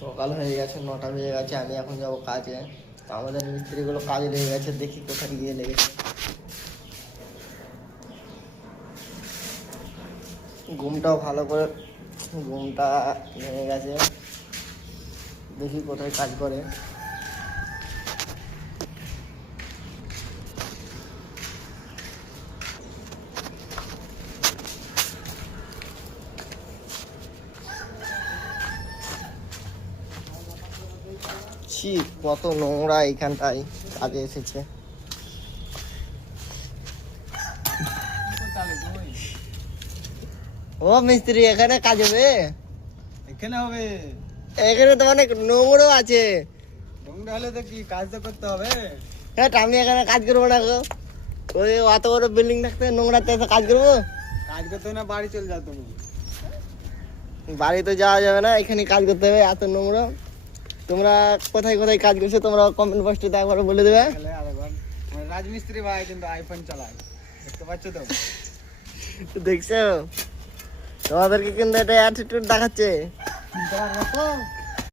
সকাল হয়ে গেছে, 9টা বেজে গেছে। আমি এখন যাবো কাজে। তো আমাদের মিস্ত্রিগুলো কাজে লেগে গেছে, দেখি কোথায় গিয়ে লেগেছে। ঘুমটাও ভালো করে, ঘুমটা ভেঙে গেছে, দেখি কোথায় কাজ করে। ছি, কত নোংরা এইখানটায় কাজে এসেছে। ও মিস্ত্রি, এখানে কাজ হবে? এখানে হবে? এখানে তো অনেক নোংরা আছে। নোংরা হলে তো কি, কাজ তো করতে হবে। হ্যাঁ, আমি এখানে কাজ করবো না গো। ওই অত বড় বিল্ডিং থাকতে নোংরাতে এসে কাজ করবো? কাজ করতে না, বাড়ি চলে যাও তুমি। বাড়ি তো যাওয়া যাবে না, এখানে কাজ করতে হবে, এত নোংরা। তোমরা কোথায় কোথায় কাজ করছো তোমরা কমেন্ট বক্সে একবার বলে দেবে। রাজমিস্ত্রি ভাই কিন্তু আইফোন চালায়, দেখতে পাচ্ছ তো? দেখছো, তোমাদেরকে কিন্তু এটা অ্যাটিটিউড দেখাচ্ছে। চিনতে পারবো তো?